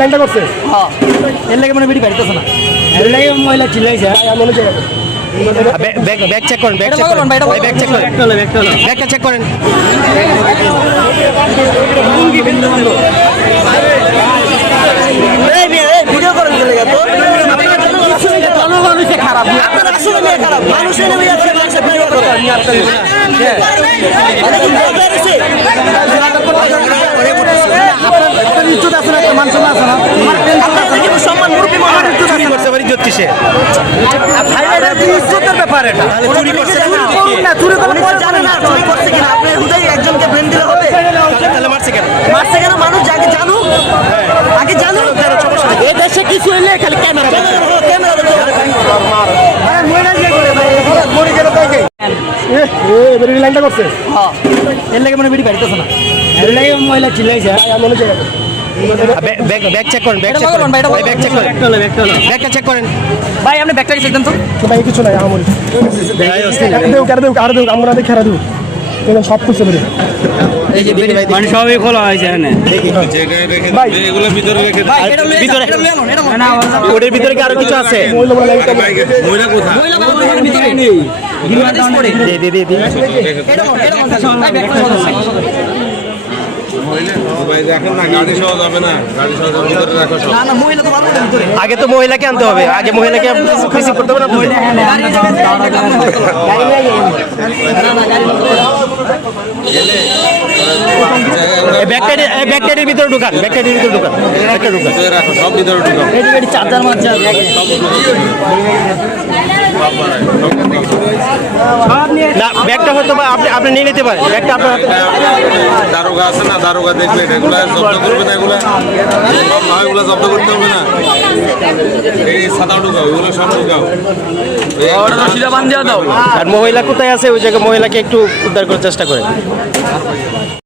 লাইনটা করছে এর লাগে মনে বিড়ি বাড়িতেছে না। এর লাগে মহিলা চিল্লাইছে মনে হচ্ছে ব্যাগ চেক করেন, ব্যাগ চেক এটা করেন, বলুন ভাই, এটা ভাই ব্যাগ চেক করেন, ব্যাগটা চেক করেন। ভিডিও করেন চলে গেল খারাপ আপনার আসলে মেয়ে খারাপ মানুষের মেয়ে আছে মানুষের ভিডিও করে আপনার ইজ্জত আছে না মান সম্মান আছে না আপনার কিন্তু সম্মান মুরব্বি মানুষ ইজ্জত আছে করছে আবার ইজ্জত কিসে? ইজ্জতের ব্যাপার এটা চুরি করছে না চুরি করলে পরে জানে না চুরি করছে কিনা আপনি হুদাই একজনকে ব্রেন দিলে হবে তাহলে মারছে কেন? মারছে কেন মানুষ আগে জানুক আগে জানুক এই দেশে কিছু হইলে খালি ক্যামেরা ক্যামেরা লাইনটা করছে এর লাগে মনে বিড়ি বাড়িতেছে না। এর লাগে মহিলা চিল্লাইছে মনে হচ্ছে ব্যাগ চেক করেন, ব্যাগ এটা চেক বলুন করেন, ভাই, এটা ভাই ব্যাগ চেক করেন, ব্যাগটা চেক করেন। ভাই আপনি ব্যাগটা চেক দেন তো ভাই কিছু নাই আমরি আর দেউ আমরা দেখে আর দেউ সব কিছু বেরে মানে সবই খোলা হয়েছে এখানে। ভাই এগুলো ভিতরে রেখে ভাই এটা ভিতরে এটা লয়ে আনুন এটা ওটার ভিতরে কি আরো কিছু আছে? মহিলা কোথায় মহিলা বাবার ভিতরে দে ভাই ব্যাগটা ভাই দেখেন না গাড়ি সহ যাবে না গাড়ি সহ যাবে ভিতরে রাখো সব না না মহিলা তো বাবার ভিতরে আগে তো মহিলাকে আনতে হবে, আগে মহিলাকে রিসিভ করতে হবে না আপনাদের? ব্যাগটার ভিতরে ঢুকান, ব্যাগটার ভিতরে ঢুকান, ব্যাগটা ঢুকান। ভিতরে রাখো সব ভিতরে ঢুকাও চার্জার মারছে না ব্যাগটা হয়তো বা আপনি নিয়ে নিতে পারেন, ব্যাগটা আপনার হাতে। দারোগা আছে না দারোগা দেখবে এগুলো জব্দ করবে না এগুলো এগুলো জব্দ করতে হবে না এই সাদা ঢুকাও এগুলো সব ঢুকাও আর মহিলা কোথায় আছে ওই জায়গায় মহিলাকে একটু উদ্ধার করার চেষ্টা করেন।